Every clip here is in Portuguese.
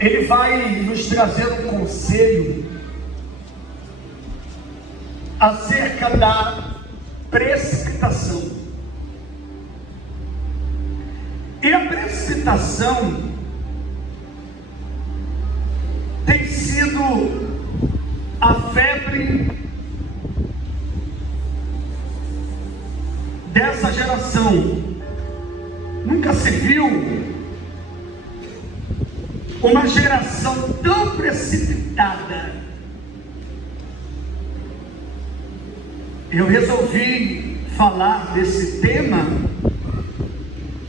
ele vai nos trazer um conselho acerca da precipitação. E a precipitação tem sido a febre dessa geração. Nunca se viu uma geração tão precipitada. Eu resolvi falar desse tema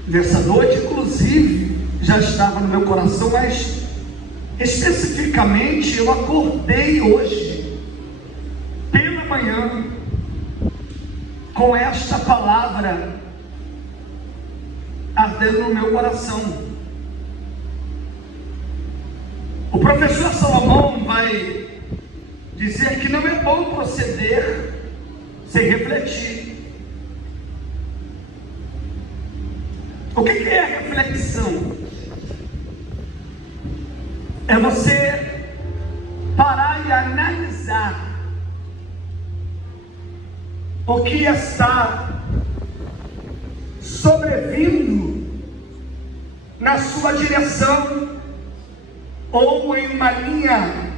nessa noite, inclusive já estava no meu coração, mas especificamente eu acordei hoje pela manhã com esta palavra ardendo no meu coração. O professor Salomão vai dizer que não é bom proceder sem refletir. O que é reflexão? É você parar e analisar o que está sobrevindo na sua direção ou em uma linha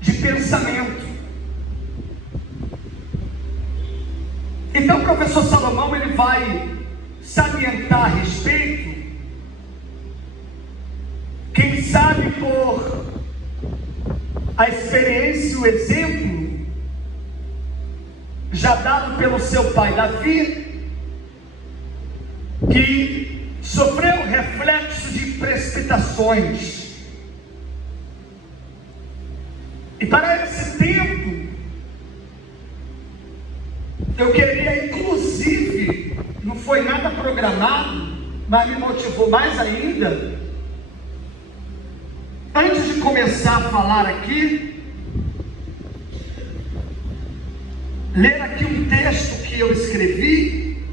de pensamento. Então o professor Salomão ele vai salientar a respeito, quem sabe por a experiência e o exemplo já dado pelo seu pai Davi, que sofreu reflexo de precipitações. E para esse tempo, eu queria inclusive, não foi nada programado, mas me motivou mais ainda, antes de começar a falar aqui, ler aqui um texto que eu escrevi.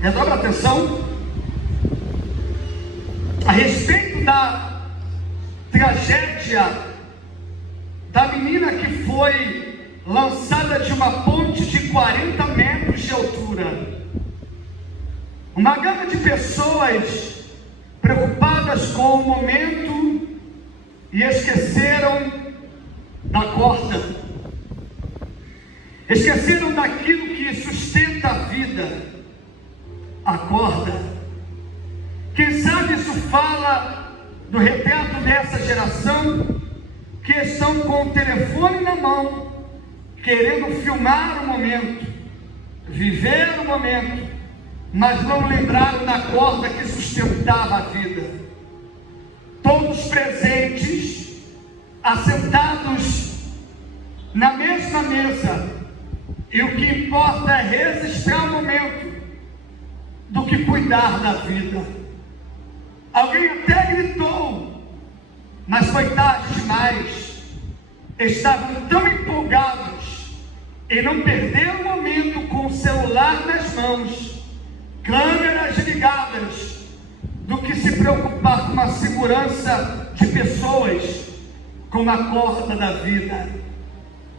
Redobra atenção, a respeito da tragédia da menina que foi lançada de uma ponte de 40 metros de altura. Uma gama de pessoas preocupadas com o momento e esqueceram da corda, esqueceram daquilo que sustenta a vida, a corda. Quem sabe isso fala do retrato dessa geração que estão com o telefone na mão, querendo filmar o momento, viver o momento, mas não lembraram da corda que sustentava a vida. Todos presentes, assentados na mesma mesa, e o que importa é registrar o momento do que cuidar da vida. Alguém até gritou, mas foi tarde demais. Estavam tão empolgados em não perder o momento com o celular nas mãos, câmeras ligadas, do que se preocupar com a segurança de pessoas, com a corda da vida.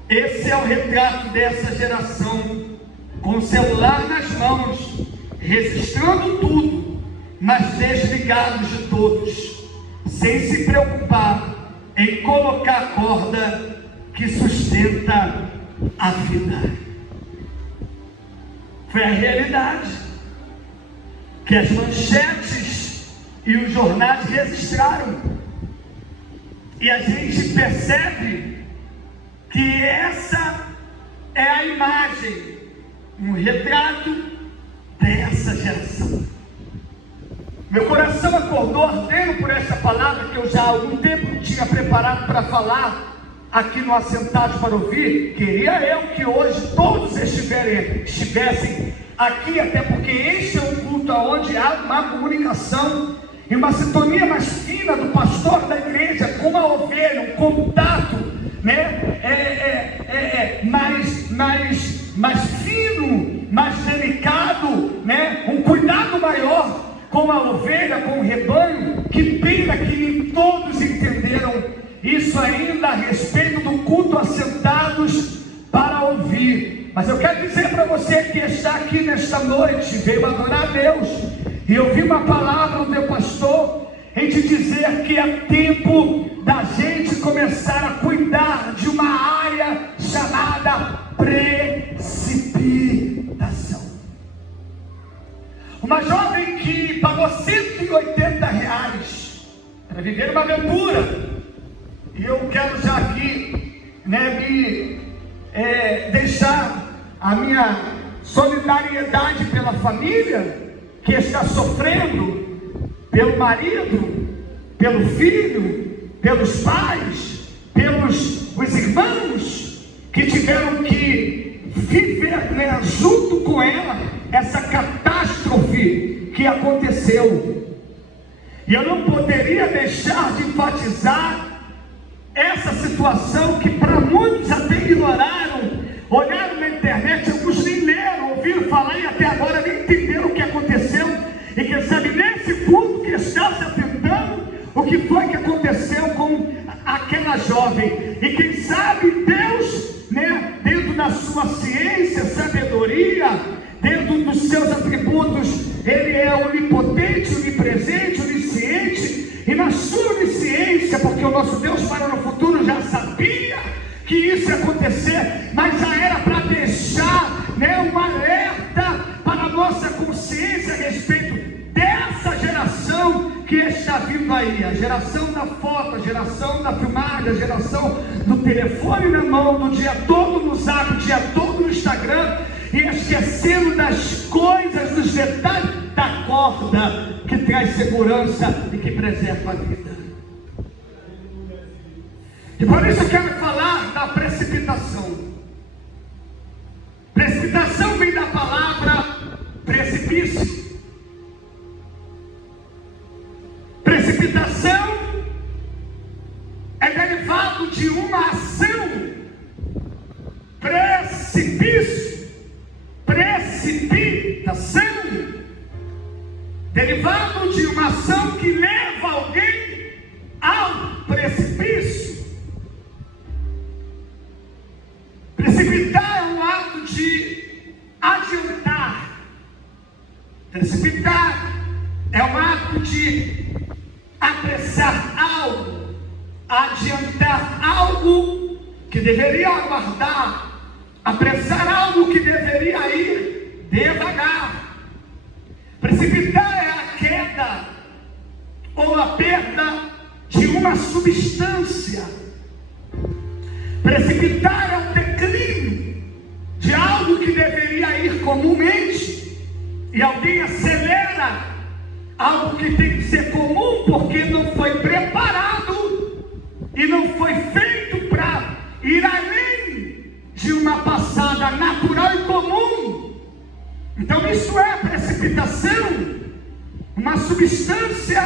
Esse é o retrato dessa geração, com o celular nas mãos, registrando tudo, mas desligados de todos, sem se preocupar em colocar a corda que sustenta a vida. Foi a realidade que as manchetes e os jornais registraram, e a gente percebe que essa é a imagem, um retrato dessa geração. Meu coração acordou ardendo por essa palavra que eu já há algum tempo tinha preparado para falar aqui no Assentados para Ouvir. Queria eu que hoje todos estivessem aqui, até porque este é um culto onde há uma comunicação e uma sintonia mais fina do pastor da igreja com a ovelha, um contato, né? mais fino, mais delicado, né? Um cuidado maior com a ovelha, com o rebanho. Que pena que nem todos entenderam isso ainda a respeito do culto assentados para ouvir. Mas eu quero dizer para você que está aqui nesta noite, veio adorar a Deus, e ouvi uma palavra do meu pastor em te dizer que é tempo da gente começar a cuidar de uma área chamada precipitação. Uma jovem que pagou R$180 para viver uma aventura, e eu quero já aqui deixar a minha solidariedade pela família que está sofrendo, pelo marido, pelo filho, pelos pais, pelos os irmãos que tiveram que viver, junto com ela, essa catástrofe que aconteceu. E eu não poderia deixar de enfatizar essa situação que para muitos até ignoraram, olharam na internet, alguns nem leram, ouviram falar e até agora nem entenderam o que aconteceu. E quem sabe nesse culto que está se atentando, o que foi que aconteceu com aquela jovem. E quem sabe Deus, dentro da sua ciência, sabedoria, dentro dos seus atributos, Ele é onipotente, onipresente, onisciente. E na sua onisciência, porque o nosso Deus para no futuro já sabia que isso ia acontecer, mas já era para deixar um alerta para a nossa consciência a respeito dessa geração que está vindo aí, a geração da foto, a geração da filmagem, a geração do telefone na mão, do dia todo no Zap, o dia todo no Instagram, e esquecendo das coisas, dos detalhes da corda que traz segurança e que preserva a vida. E por isso eu quero falar da precipitação. Precipitação vem da palavra precipício. Precipitação é derivado de uma ação. Precipício, precipitação, derivado de uma ação que leva alguém ao precipício. Precipitar é um ato de adiantar. Precipitar é um ato de apressar algo, adiantar algo que deveria aguardar, apressar algo que deveria ir devagar. Precipitar é a queda ou a perda de uma substância. Precipitar é o declínio de algo que deveria ir comumente, e alguém acelera algo que tem que ser comum porque não foi preparado e não foi feito para ir além de uma passada natural e comum. Então isso é precipitação, uma substância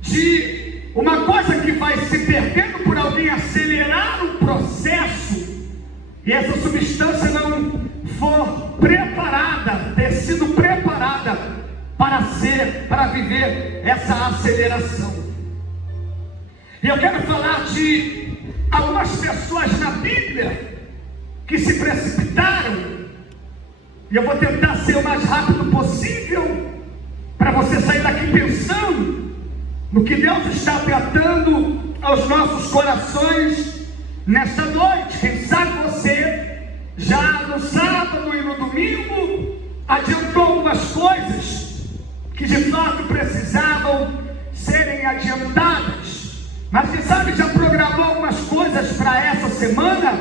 de uma coisa que vai se perdendo por alguém acelerar o processo, e essa substância não for preparada, ter sido preparada para viver essa aceleração. E eu quero falar de algumas pessoas na Bíblia que se precipitaram, e eu vou tentar ser o mais rápido possível para você sair daqui pensando no que Deus está tratando aos nossos corações nesta noite. Quem sabe você já no sábado e no domingo adiantou algumas coisas que de fato precisavam serem adiantadas, mas quem sabe já programou algumas coisas para essa semana,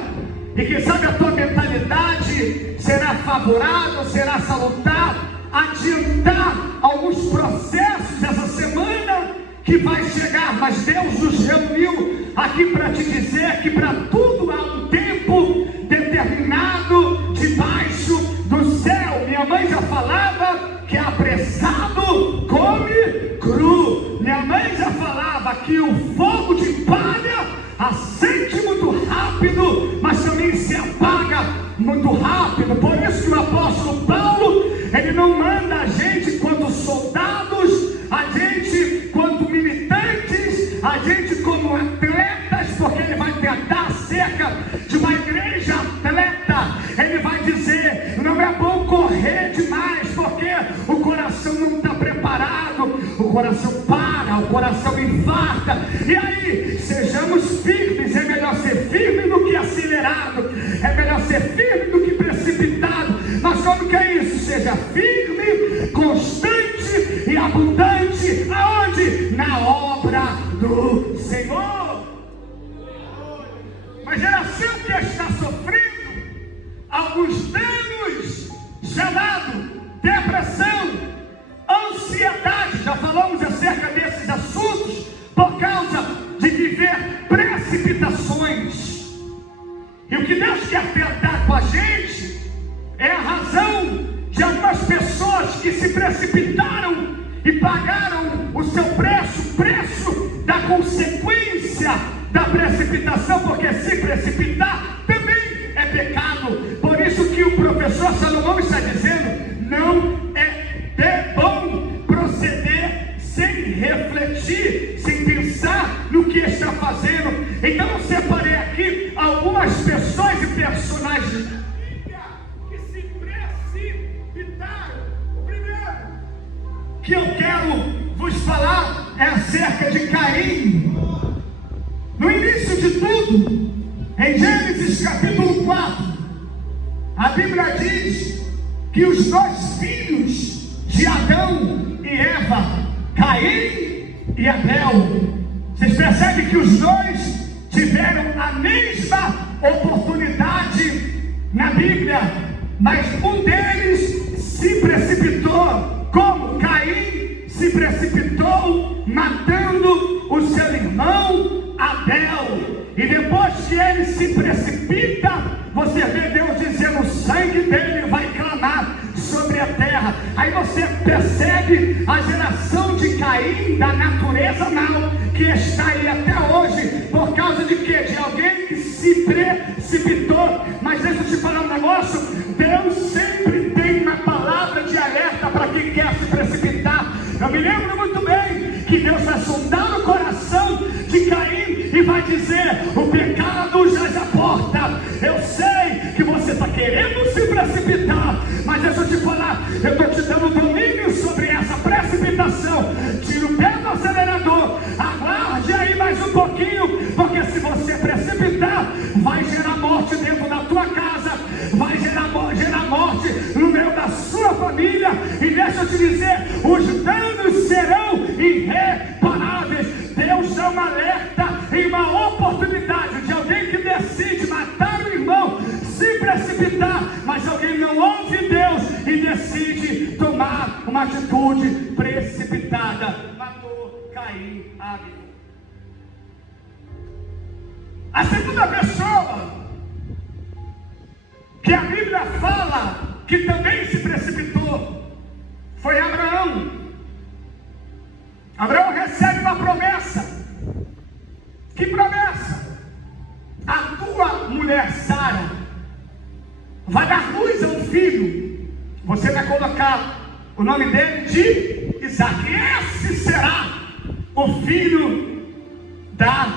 e quem sabe a tua mentalidade será favorável, será salutar, adiantar alguns processos essa semana que vai chegar. Mas Deus nos reuniu aqui para te dizer que para tudo há um tempo determinado debaixo do céu. Minha mãe já falava que apressado come cru. Minha mãe já falava que o fogo de palha acende muito rápido, mas também se apaga muito rápido. Por isso que o apóstolo Paulo, ele não manda a gente quanto soldados o coração para, o coração infarta. E aí, sejamos firmes. É melhor ser firme do que acelerado, é melhor ser firme do que precipitado. Mas como que é isso? Seja firme, constante e abundante. Aonde? Na obra do Senhor. Uma geração que está sofrendo alguns danos chamados depressão, ansiedade. Já falamos acerca desses assuntos por causa de viver precipitações. E o que Deus quer tentar com a gente é a razão de algumas pessoas que se precipitaram e pagaram o seu preço, o preço da consequência da precipitação, porque se precipitar também é pecado. Por isso que o professor Salomão está dizendo: não é bom proceder sem refletir, sem pensar no que está fazendo. Então eu separei aqui algumas pessoas e personagens da Bíblia que se precipitaram. O primeiro que eu quero vos falar é acerca de Caim. No início de tudo, em Gênesis capítulo 4, a Bíblia diz que os dois filhos de Adão e Eva, Caim e Abel, vocês percebem que os dois tiveram a mesma oportunidade na Bíblia, mas um deles se precipitou. Como? Caim se precipitou matando o seu irmão Abel. E depois que ele se precipita, você vê Deus dizendo: o sangue dele vai clamar sobre a terra. Aí você percebe a geração de Caim, da natureza mal, que está aí até hoje, por causa de quê? De alguém que se precipitou. Mas deixa eu te falar um negócio: Deus sempre tem uma palavra de alerta para quem quer se precipitar. Eu me lembro muito bem que Deus vai sondar o coração de Caim e vai dizer: o pecado jaz à porta. Eu sei que você está querendo se precipitar, mas deixa eu te falar, eu estou te dando domínio sobre essa precipitação. Tira o pé do acelerador, aguarde aí mais um pouquinho, porque se você precipitar, vai gerar morte dentro da tua casa, vai gerar morte no meio da sua família. E deixa eu te dizer, os danos serão irreparáveis. Deus dá um alerta e uma oportunidade de alguém que decide matar o irmão, se precipitar, mas alguém não ouve Deus e decide tomar uma atitude precipitada. Matou Caim, Abel. A segunda pessoa que a Bíblia fala que também se precipitou foi Abraão. Abraão recebe uma promessa. Que promessa? A tua mulher Sara vai dar luz a um filho. Você vai colocar o nome dele de Isaac. Esse será o filho da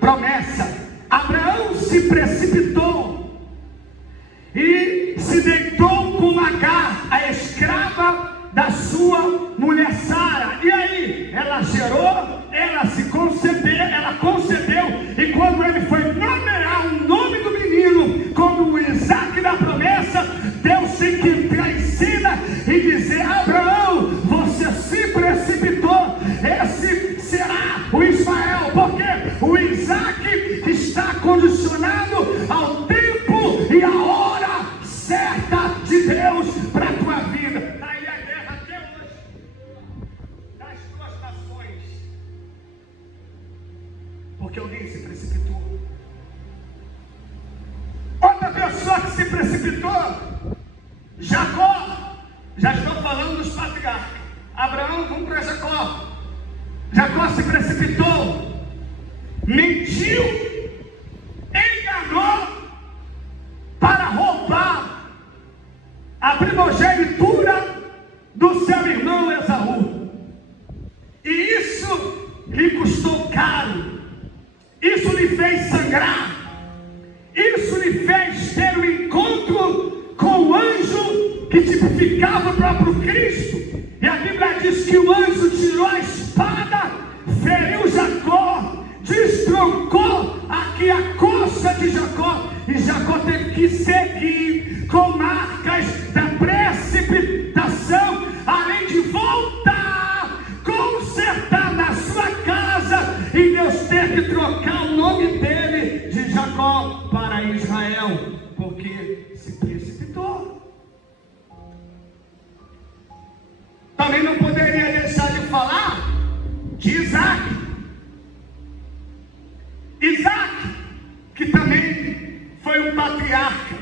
promessa. Abraão se precipitou e se deitou com Agar, a escrava da sua mulher Sara. E aí, ela gerou, ela concebeu, e quando ele foi nomear o nome do menino como o Isaac da promessa, Deus tem que entrar em cena e dizer: Abraão, você se precipitou, esse será o Ismael, porque o Isaac está condicionado ao tempo e à hora certa de Deus para a tua vida. Daí a guerra até hoje das duas nações, porque alguém se precipitou. Outra pessoa que se precipitou, Jacó. Já estou falando dos patriarcas. Abraão, vamos para Jacó. Jacó se precipitou, mentiu, enganou para roubar a primogenitura do seu irmão Esaú. E isso lhe custou caro. Isso lhe fez sangrar. Isso lhe fez ter um encontro com o anjo que tipificava o próprio Cristo. E a Bíblia diz que o anjo tirou as trocou aqui a coxa de Jacó, e Jacó teve que seguir com marcas da precipitação, além de voltar, consertar na sua casa, e Deus teve que trocar o nome dele de Jacó para Israel, porque se precipitou. Também não poderia deixar de falar de Isaac. Isaac, que também foi um patriarca.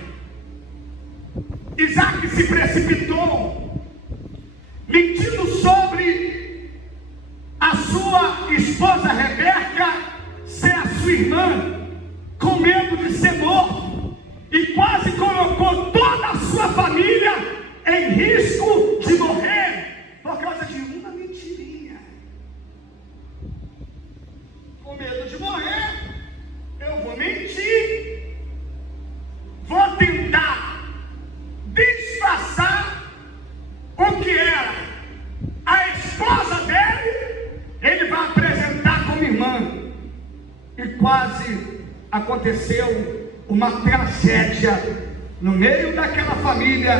Isaac se precipitou, mentindo sobre a sua esposa Rebeca ser a sua irmã, com medo de ser morto, e quase colocou toda a sua família em risco de morrer, por causa de uma mentirinha. Com medo de morrer, eu vou mentir, vou tentar disfarçar o que era a esposa dele, ele vai apresentar como irmã, e quase aconteceu uma tragédia no meio daquela família,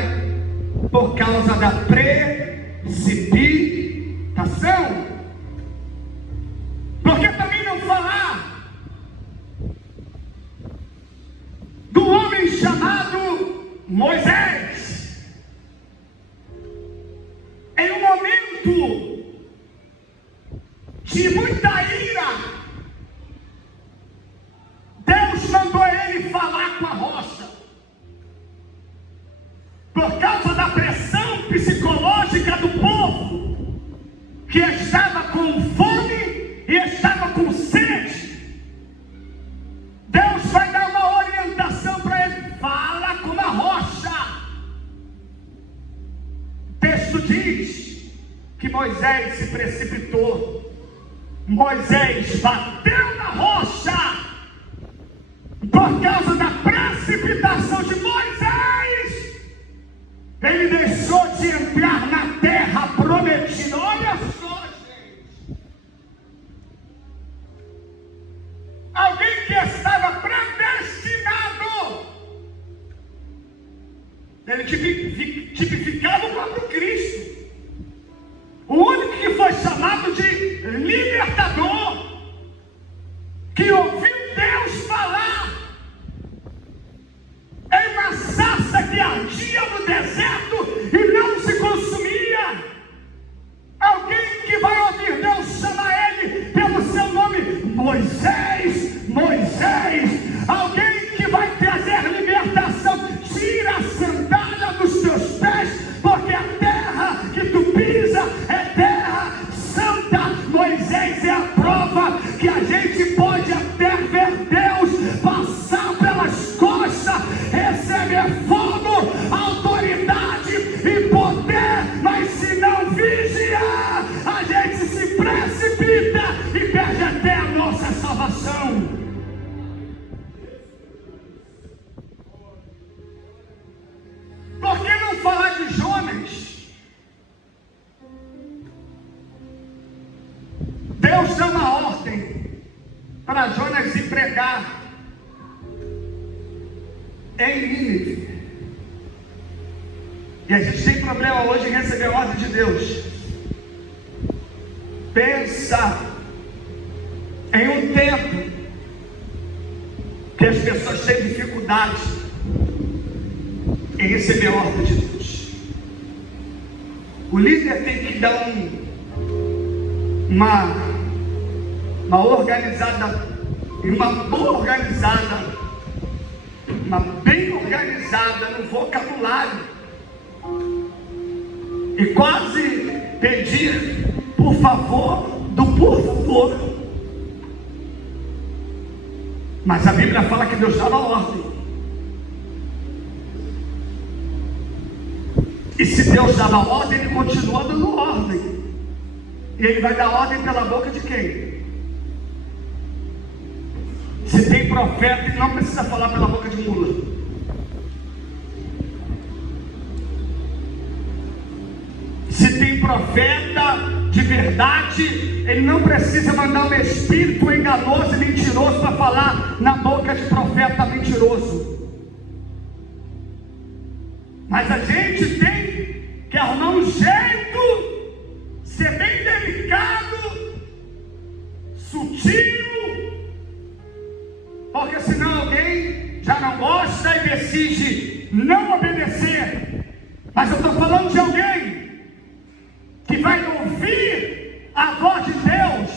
por causa da precipitação. Por que também não falar do homem chamado Moisés? Em um momento de muita ira, Deus mandou ele falar com a rocha, por causa da pressão psicológica do povo, que estava com fome e estava com sede. Deus vai dar uma orientação para ele: fala com a rocha. O texto diz que Moisés se precipitou, Moisés bateu na rocha. Por causa da precipitação de Moisés, ele deixou de entrar na terra prometida. Olha só, gente. Alguém que estava predestinado, ele tipificava o próprio Cristo, o único que foi chamado de libertador, que ouviu Deus falar em uma sarça que ardia no deserto e não se consumia. Alguém que vai ouvir Deus chamar ele pelo seu nome: Moisés, Moisés. Alguém que vai trazer libertação: tira a sandália dos teus pés, porque a terra que tu pisa é terra santa. Moisés é a prova que a gente pode até ver Deus passar pelas costas, receber fogo, autoridade e poder, mas se não vigiar, a gente se precipita e perde até a nossa salvação. Por que não falar de Jonas? Deus dá uma ordem para Jonas ir pregar em Nínive. E a gente tem problema hoje em receber a ordem de Deus. Pensa em um tempo que as pessoas têm dificuldade em receber a ordem de Deus. O líder tem que dar uma organizada, uma boa organizada, uma bem organizada no vocabulário, e quase pedir por favor do por favor. Mas a Bíblia fala que Deus dava ordem. E se Deus dava ordem, Ele continua dando ordem. E Ele vai dar ordem pela boca de quem? Se tem profeta, ele não precisa falar pela boca de mula. Se tem profeta de verdade, ele não precisa mandar um espírito enganoso e mentiroso para falar na boca de profeta mentiroso. Mas a gente tem que arrumar um jeito, ser bem delicado, sutil, porque senão alguém já não gosta e decide não obedecer. Mas eu estou falando de alguém que vai ouvir a voz de Deus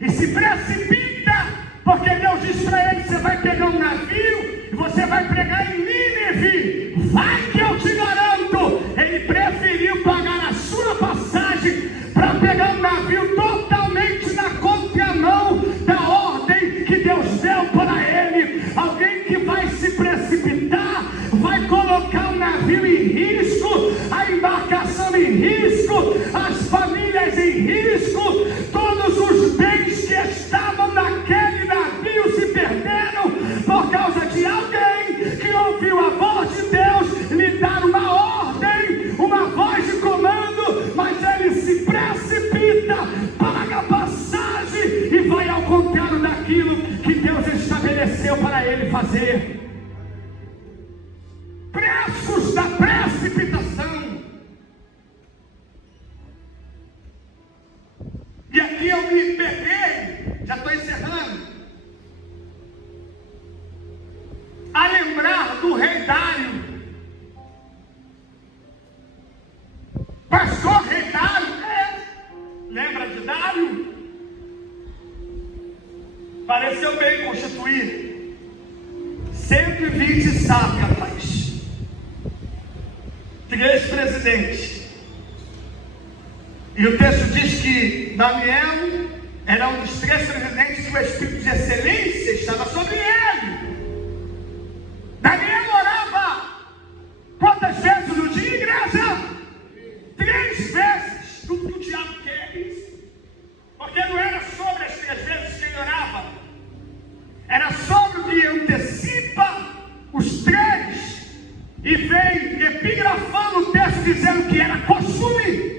e se precipita, porque Deus diz para ele: você vai pegar um navio e você vai pregar em Nínive. Vai que eu te garanto. Ele preferiu pagar a sua passagem para pegar um navio totalmente na contramão da ordem que Deus deu para ele. Alguém que vai se precipitar, vai colocar o navio em risco, a embarcação em risco, as famílias em risco, todos os bens que estavam naquele navio se perderam por causa de alguém que ouviu a voz de Deus lhe dar uma ordem, uma voz de comando, mas ele se precipita, paga a passagem e vai ao contrário daquilo que Deus estabeleceu para ele fazer. Preços da precipitação. E aqui eu me peguei, já estou encerrando, a lembrar do rei Dário. Pastor rei Dário, lembra de Dário? Pareceu bem constituir 120 sátrapas, 3 presidentes. E o texto diz que Daniel era um dos 3 presidentes que o espírito de excelência estava sobre ele. Daniel orava quantas vezes no dia, igreja? 3 vezes. Tudo que o diabo quer é isso. Porque não era sobre as 3 vezes que ele orava, era sobre o que antecipa os 3. E vem epigrafando o texto dizendo que era costume.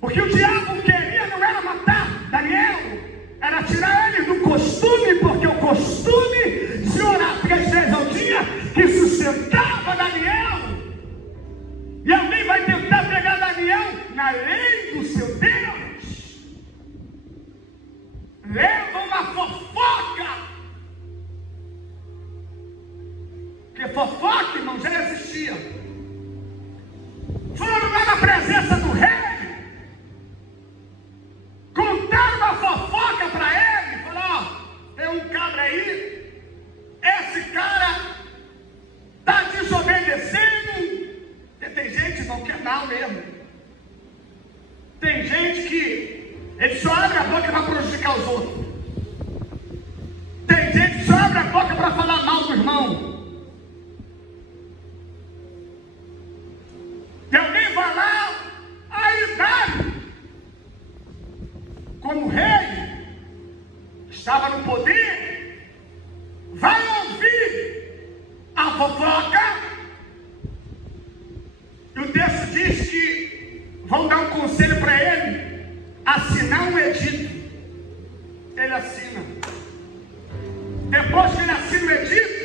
O que o diabo queria não era matar Daniel, era tirar ele do costume, porque o costume de orar 3 vezes ao dia que sustentava Daniel. E alguém vai tentar pegar Daniel na lei do seu Deus. Leva uma fofoca. Porque fofoca, irmão, já existia. Foram lá na presença do rei, contaram uma fofoca para ele. Falou: ó, tem um cabra aí, esse cara está desobedecendo. Porque tem gente, irmão, que é mal mesmo. Tem gente que ele só abre a boca para prejudicar os outros. Tem gente que só abre a boca para falar mal do irmão. E alguém vai lá, aí Dário, como rei, estava no poder, vai ouvir a fofoca. E o texto diz que vão dar um conselho para ele, assinar um edito. Ele assina. Depois que ele assina o edito,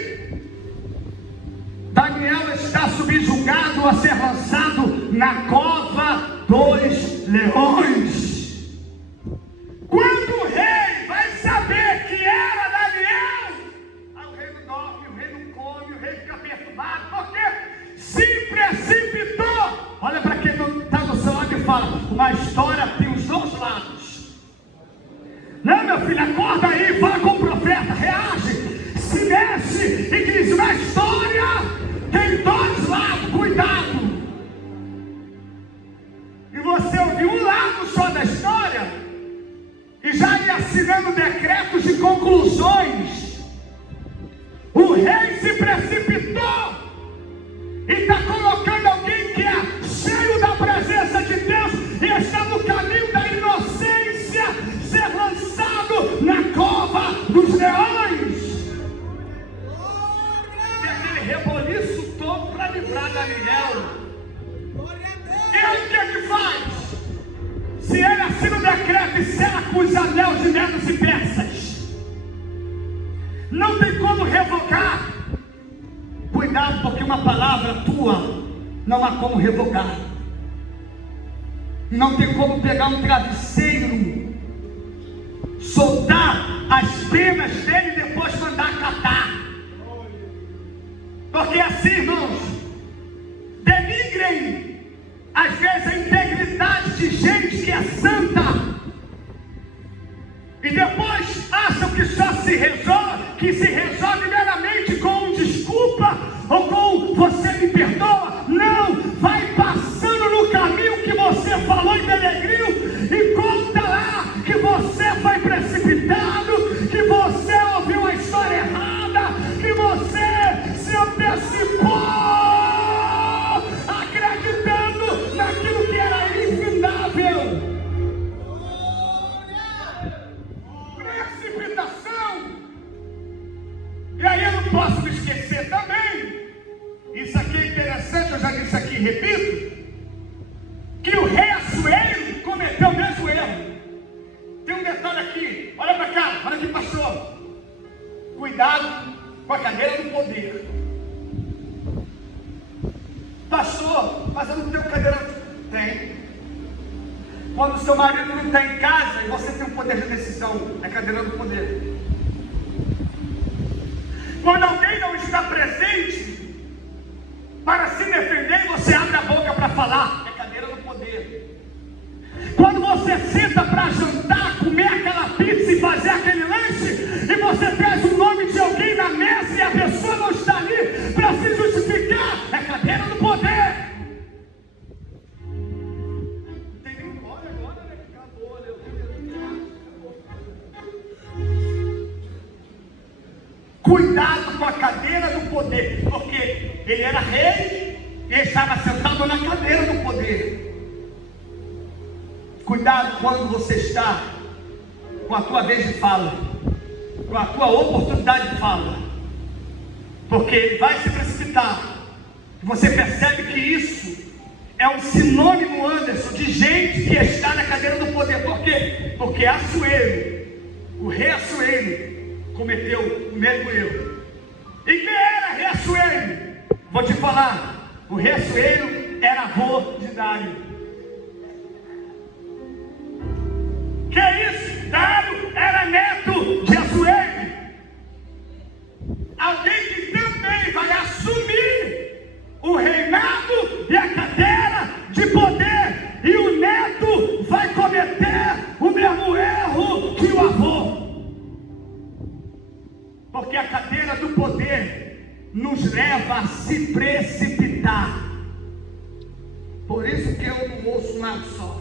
Daniel está subjugado a ser lançado na cova dos leões. Quando o rei vai saber que era Daniel, aí o rei não dorme, o rei não come, o rei fica perturbado, porque se precipitou. Olha para quem está do seu lado e fala: uma história tem os 2 lados. Não, meu filho, acorda aí, fala com o profeta, reage, se mexe e diz: uma história tem 2 lados, cuidado. E você ouviu um lado só da história e já ia assinando decretos de conclusões. O rei se precipitou e está colocando alguém que é cheio da presença de Deus e está no caminho da inocência ser lançado na cova dos leões. E aquele reboliço todo para livrar Daniel. E aí o que é que faz? sela com os anéis de Medos e Persas. Não tem como revogar. Cuidado, porque uma palavra tua não há como revogar. Não tem como pegar um travesseiro, soltar as penas dele e depois mandar catar. Porque assim, irmãos, denigrem às vezes a integridade de gente que é santa, e depois acham que só se resolve meramente com um desculpa ou com você me perdoa. Não, vai passando no caminho que você falou e denegriu, e conta lá que você foi precipitado, que você ouviu a história errada, que você se antecipou, acreditando naquilo que era infindável. Precipitação. E aí eu não posso me esquecer também, isso aqui é interessante, eu já disse aqui e repito, que o rei Assuero cometeu o mesmo erro. Tem um detalhe aqui, olha para cá, olha aqui, pastor. Cuidado com a cadeira do poder. Pastor, mas eu não tenho cadeira. Tem. Quando o seu marido não está em casa e você tem o poder de decisão, é cadeira do poder. Quando alguém não está presente para se defender e você abre a boca para falar, é cadeira do poder. Quando você senta para jantar, comer aquela pizza e fazer aquele lanche, e você traz o nome de alguém na mesa e a pessoa não está ali para se justificar, é cadeira do poder. Cuidado com a cadeira do poder, porque ele era rei e estava sentado na cadeira do poder. Cuidado quando você está com a tua vez de fala, com a tua oportunidade de fala, porque ele vai se precipitar. Você percebe que isso é um sinônimo, Anderson, de gente que está na cadeira do poder. Por quê? Porque Assuero, o rei Assuero, cometeu o mesmo erro. E quem era rei Assuero? Vou te falar, o rei Assuero era avô de Dário. Que isso? Dário era neto de Assuero. Alguém que também vai assumir o reinado e a cadeira de poder, e o neto vai cometer o mesmo erro que o avô. Porque a cadeira do poder nos leva a se precipitar. Por isso que eu não ouço nada só.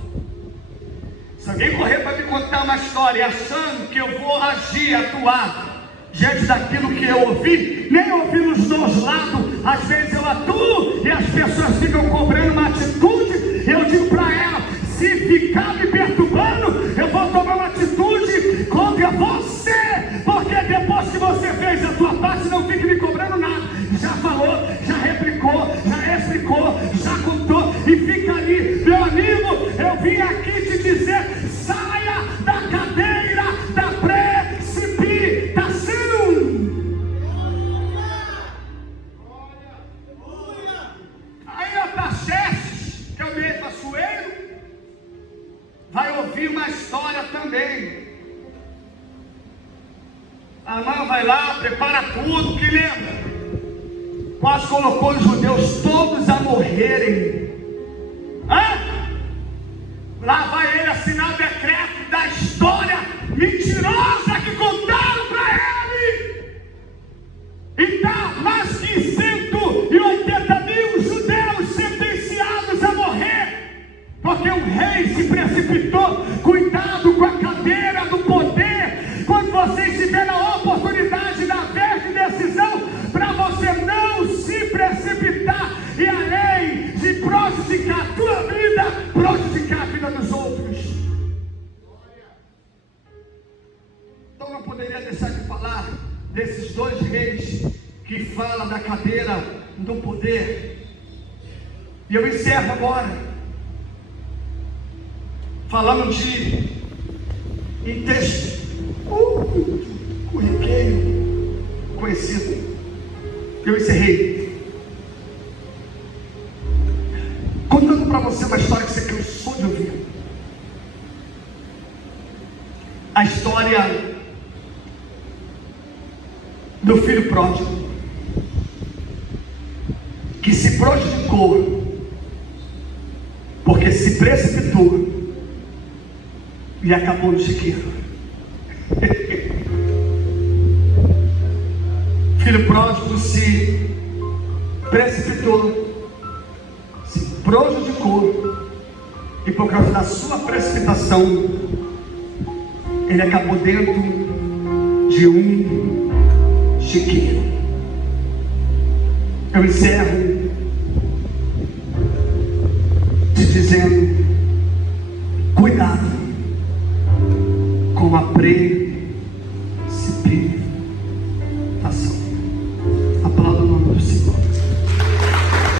Se alguém correr para me contar uma história achando que eu vou agir, atuar diante daquilo que eu ouvi, nem ouvi nos dois lados, às vezes eu atuo e as pessoas ficam cobrando uma atitude, eu digo para ela, se ficar me perturbando, eu vou tomar uma atitude contra você, porque depois que você fez a tua parte, não fique me cobrando nada. Já falou, já replicou, já explicou, já contou, e fica ali, meu amigo, eu vim aqui te dizer, saia da cadeira da precipitação. Aí Artaxerxes, que é o mesmo Assuero, vai ouvir uma história também. A mãe vai lá, prepara tudo, que lembra? Quase colocou os judeus todos a morrerem. Lá vai ele assinar o decreto da história mentirosa que contaram para ele. E tá mais que 180 mil judeus sentenciados a morrer, porque o rei se precipitou. Cuidado com a cadeira do poder, quando você estiver na oportunidade da vez de decisão, para você não se precipitar e além de prejudicar a tua vida, prejudicar a vida dos outros. Então não poderia deixar de falar desses dois reis que falam da cadeira do poder. E eu encerro agora falando de em texto muito corriqueiro, conhecido. Eu encerrei contando para você uma história que você cansou de ouvir. A história do filho pródigo, que se prejudicou porque se precipitou e acabou no chiqueiro. Filho pródigo se precipitou, se prejudicou, e por causa da sua precipitação, ele acabou dentro de um chiqueiro. Eu encerro te dizendo: cuidado com a precipitação.